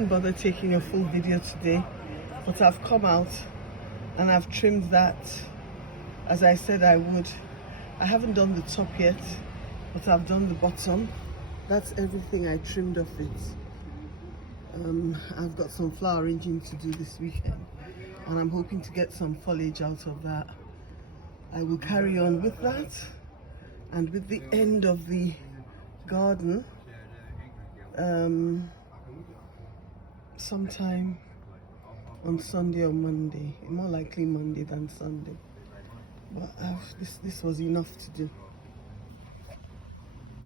couldn't bother taking a full video today, but I've come out and I've trimmed that as I said I would. I haven't done the top yet, but I've done the bottom. That's everything I trimmed off it. I've got some flower arranging to do this weekend, and I'm hoping to get some foliage out of that. I will carry on with that, and with the end of the garden sometime on Sunday or Monday, more likely Monday than Sunday. But this was enough to do.